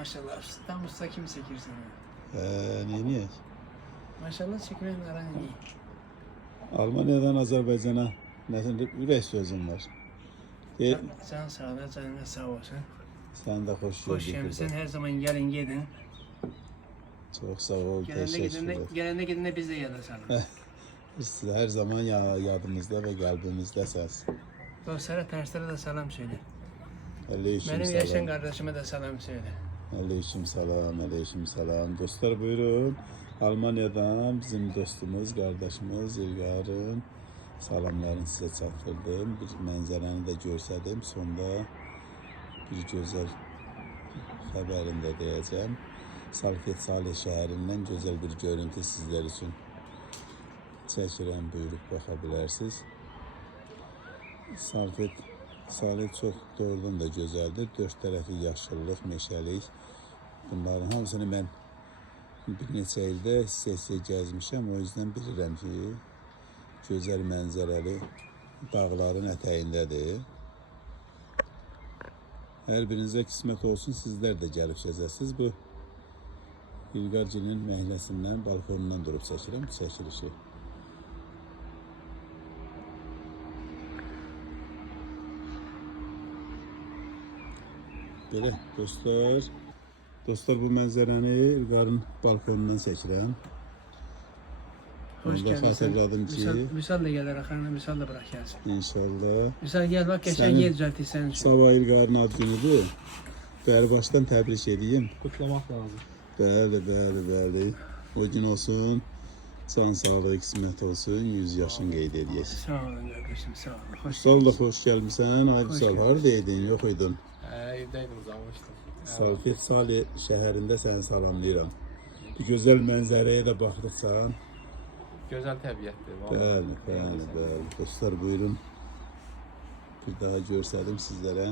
Maşallah tam usta kim çekirsin? Niye? Maşallah çekmenin aran iyi. Almanya'dan Azerbaycan'a mesela ürək sözüm var. Can sağ ol, canına sağ olsun. Sen de hoş Hoş geldin. gelmişsin, her zaman gelin gidin. Çok sağ ol, Gelende teşekkürler. gidende biz de yadasalım. Siz her zaman yadımızda ve kalbimizdesiniz. Dostlara, terslere de selam söyle. Aleyküm Benim selam. yaşayan kardeşime de selam söyle. Aleyküm selam, aleyküm selam. Dostlar buyurun. Almanya'dan bizim dostumuz, kardeşimiz İlgar'ın salamlarını size çatdırdım. Bir mənzərəni də görsədim. Sonda bir gözəl xəbərini də deyəcəm. Salfet Salih şəhərindən gözəl bir görüntü sizlər üçün çəkirəm, buyurub baxa bilərsiniz. Salfet Salih çox doğrudan da gözəldir. Dörd tərəfi yaşıllıq, meşəlik. Bunların hamısını mən bir neçə ildə hissə gəzmişəm. O yüzden bilirəm ki, gözəl mənzərəli dağların ətəyindədir. Hər birinizə qismət olsun, sizlər də gəlib çəkəsiniz. Bu İlqarcının məhləsindən, balkonundan durub çəkirəm çəkilişi. Belə dostlar, bu mənzərəni İlqarın balkonundan çəkirəm. Hoş Onda geldin. xatırladım ki, Misal da gelir akarına, misal da bırak gelsin. inşallah. Misal gel bak geçen yer düzeltirsen şu. Sabah İlqarın ad günüdür. Bəli, başdan təbrik edeyim. Kutlamak lazım. Bəli. O gün olsun, can sağlığı qismət olsun, 100 yaşın qeyd edəyək. Sağ olun kardeşim, sağ olun. Hoş Sal da xoş gəlmişsən. Aybisal, haradaydın, yox idin? Evdeydim, uzanmıştım. Salfet Salih şəhərində səni salamlayıram. Bir gözəl mənzərəyə də baxdıqsan. Güzel təbiətdir. Bəli. Dostlar buyurun. Bir daha görsədim sizlərə.